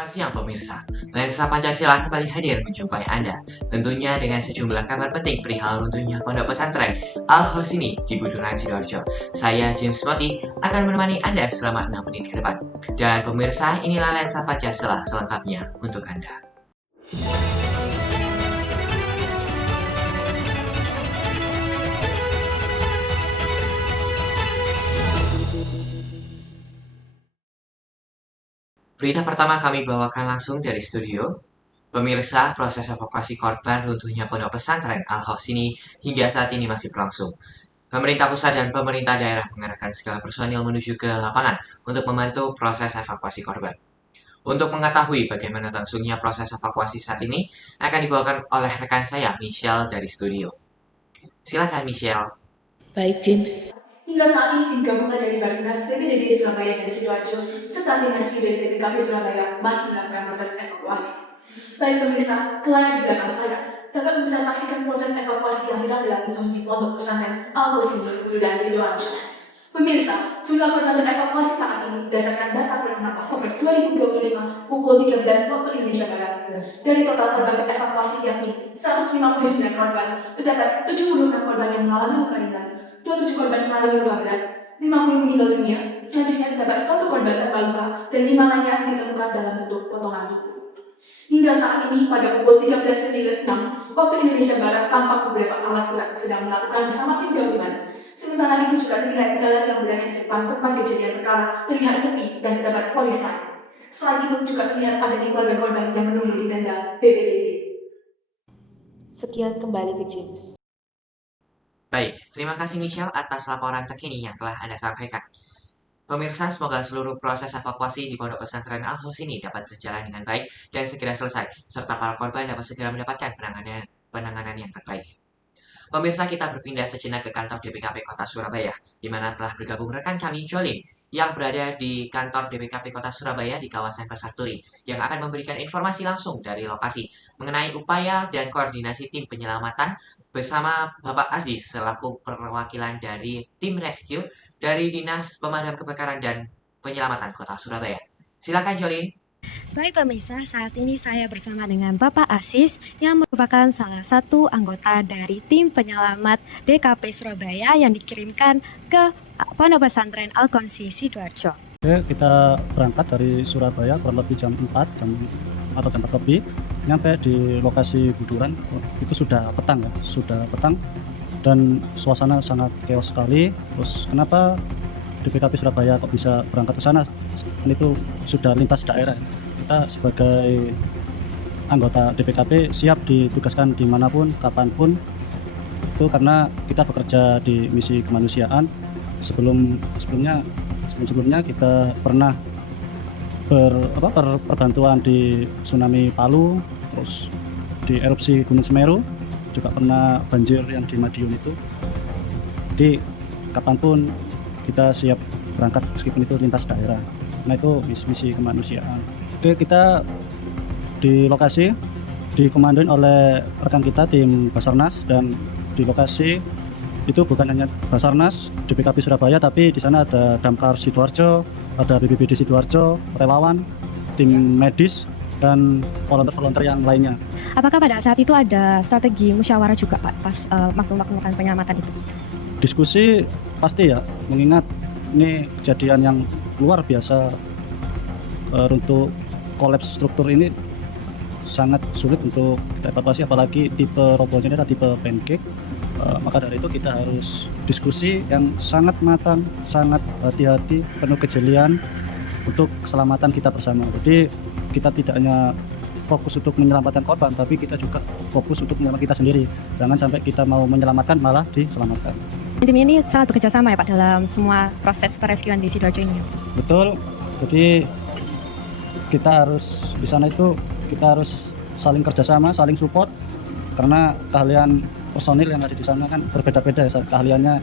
Selamat siang pemirsa, Lensa Pancasila kembali hadir menjumpai Anda. Tentunya dengan sejumlah kabar penting perihal runtuhnya Pondok Pesantren Al-Hosini di Buduran Sidoarjo. Saya James Moti akan menemani Anda selama 6 menit ke depan. Dan pemirsa, inilah Lensa Pancasila selengkapnya untuk Anda. Berita pertama kami bawakan langsung dari studio. Pemirsa, proses evakuasi korban runtuhnya Pondok Pesantren Al-Hosini hingga saat ini masih berlangsung. Pemerintah pusat dan pemerintah daerah mengerahkan segala personil menuju ke lapangan untuk membantu proses evakuasi korban. Untuk mengetahui bagaimana langsungnya proses evakuasi saat ini, akan dibawakan oleh rekan saya, Michelle dari studio. Silakan, Michelle. Baik, James. Hingga saat ini tim gabungan dari Basarnas BPBD Surabaya dan Sidoarjo serta tim rescue dari TPKP Surabaya masih melakukan proses evakuasi. Baik pemirsa, layar di belakang saya dapat bisa saksikan proses evakuasi yang sedang berlangsung di Pondok Pesantren Al-Hosini, Buduran Sidoarjo. Pemirsa, jumlah korban terevakuasi saat ini berdasarkan data per 6 Oktober 2025 pukul 13 waktu Indonesia Barat. Dari total korban terevakuasi yakni 159 korban, terdapat 76 korban yang mengalami luka ringan, 27 korban mengalami luka berat, 50 meninggal dunia, selanjutnya terdapat 1 korban tanpa luka, dan 5 lainnya ditemukan dalam bentuk potongan tubuh. Hingga saat ini, pada pukul 13.06 waktu Indonesia Barat, tampak beberapa alat berat sedang melakukan bersama tim gabungan. Sementara itu juga terlihat jalan yang berada di depan tempat kejadian perkara terlihat sepi dan terdapat polis lain. Selain itu juga terlihat adanya keluarga korban yang menunggu di tenda BPBD. Sekian kembali ke James. Baik, terima kasih Michelle atas laporan terkini yang telah Anda sampaikan. Pemirsa, semoga seluruh proses evakuasi di Pondok Pesantren Al-Hosini dapat berjalan dengan baik dan segera selesai, serta para korban dapat segera mendapatkan penanganan yang terbaik. Pemirsa, kita berpindah sejenak ke kantor DPKP Kota Surabaya, di mana telah bergabung rekan kami Jolin, yang berada di kantor DPKP Kota Surabaya di kawasan Pasar Turi, yang akan memberikan informasi langsung dari lokasi mengenai upaya dan koordinasi tim penyelamatan bersama Bapak Aziz selaku perwakilan dari tim rescue dari Dinas Pemadam Kebakaran dan Penyelamatan Kota Surabaya. Silakan Jolin. Baik pemirsa, saat ini saya bersama dengan Bapak Aziz yang merupakan salah satu anggota dari tim penyelamat DKP Surabaya yang dikirimkan ke Pondok Pesantren Al-Hosini Sidoarjo. Oke, kita berangkat dari Surabaya kurang lebih jam 4 atau jam 4 lebih, nyampe di lokasi Buduran itu sudah petang dan suasana sangat chaos sekali. Terus kenapa DPKP Surabaya kok bisa berangkat ke sana? Itu sudah lintas daerah. Kita sebagai anggota DPKP siap ditugaskan dimanapun, kapanpun. Itu karena kita bekerja di misi kemanusiaan. Sebelumnya kita pernah perbantuan di tsunami Palu, terus di erupsi Gunung Semeru, juga pernah banjir yang di Madiun itu. Jadi kapanpun kita siap berangkat meskipun itu lintas daerah. Nah itu misi kemanusiaan. Oke, kita di lokasi dikomandoin oleh rekan kita tim Basarnas, dan di lokasi itu bukan hanya Basarnas DPKP Surabaya, tapi di sana ada Damkar Sidoarjo, ada BPBD Sidoarjo, relawan, tim medis, dan volunteer yang lainnya. Apakah pada saat itu ada strategi musyawarah juga Pak pas waktu melakukan penyelamatan itu? Diskusi pasti ya, mengingat ini kejadian yang luar biasa. Untuk kolaps struktur ini sangat sulit untuk kita evakuasi, apalagi tipe robohnya adalah tipe pancake. Maka dari itu kita harus diskusi yang sangat matang, sangat hati-hati, penuh kejelian untuk keselamatan kita bersama. Jadi kita tidak hanya fokus untuk menyelamatkan korban, tapi kita juga fokus untuk menyelamatkan kita sendiri. Jangan sampai kita mau menyelamatkan malah diselamatkan. Tim ini sangat bekerja sama ya Pak dalam semua proses perescuan di Sidoarjo ini. Betul. Jadi kita harus di sana itu kita harus saling kerjasama, saling support, karena keahlian personil yang ada di sana kan berbeda-beda ya keahliannya,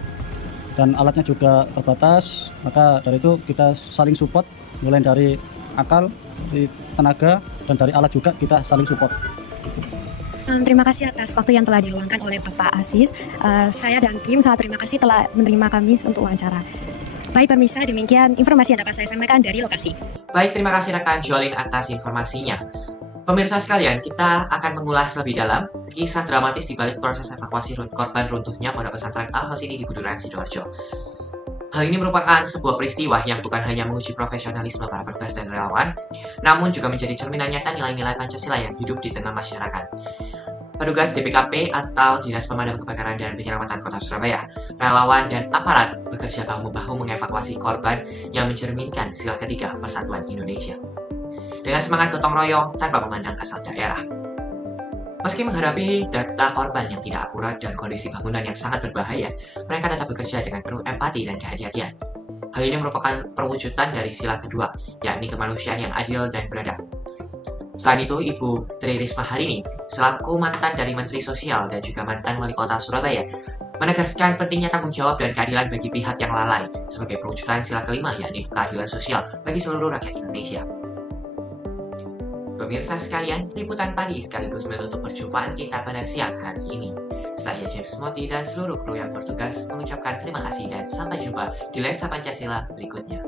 dan alatnya juga terbatas. Maka dari itu kita saling support, mulai dari akal, dari tenaga, dan dari alat juga kita saling support. Terima kasih atas waktu yang telah diluangkan oleh Bapak Aziz. Saya dan tim sangat terima kasih telah menerima kami untuk wawancara. Baik pemirsa, demikian informasi yang dapat saya sampaikan dari lokasi. Baik, terima kasih rekan Jolin atas informasinya. Pemirsa sekalian, kita akan mengulas lebih dalam kisah dramatis di balik proses evakuasi korban runtuhnya Pondok Pesantren Al-Hos ini di Buduran, Sidoarjo. Hal ini merupakan sebuah peristiwa yang bukan hanya menguji profesionalisme para petugas dan relawan, namun juga menjadi cerminan nyata nilai-nilai Pancasila yang hidup di tengah masyarakat. Petugas DPKP atau Dinas Pemadam Kebakaran dan Penyelamatan Kota Surabaya, relawan dan aparat bekerja bahu-membahu mengevakuasi korban yang mencerminkan sila ketiga Persatuan Indonesia. Dengan semangat gotong royong tanpa memandang asal daerah. Meski menghadapi data korban yang tidak akurat dan kondisi bangunan yang sangat berbahaya, mereka tetap bekerja dengan penuh empati dan kehati-hatian. Hal ini merupakan perwujudan dari sila kedua, yakni kemanusiaan yang adil dan beradab. Selain itu, Ibu Tri Risma hari ini, selaku mantan dari Menteri Sosial dan juga mantan Wali Kota Surabaya, menegaskan pentingnya tanggung jawab dan keadilan bagi pihak yang lalai sebagai perwujudan sila kelima, yakni keadilan sosial bagi seluruh rakyat Indonesia. Pemirsa sekalian, liputan tadi sekaligus menutup perjumpaan kita pada siang hari ini. Saya James Moti dan seluruh kru yang bertugas mengucapkan terima kasih dan sampai jumpa di Lensa Pancasila berikutnya.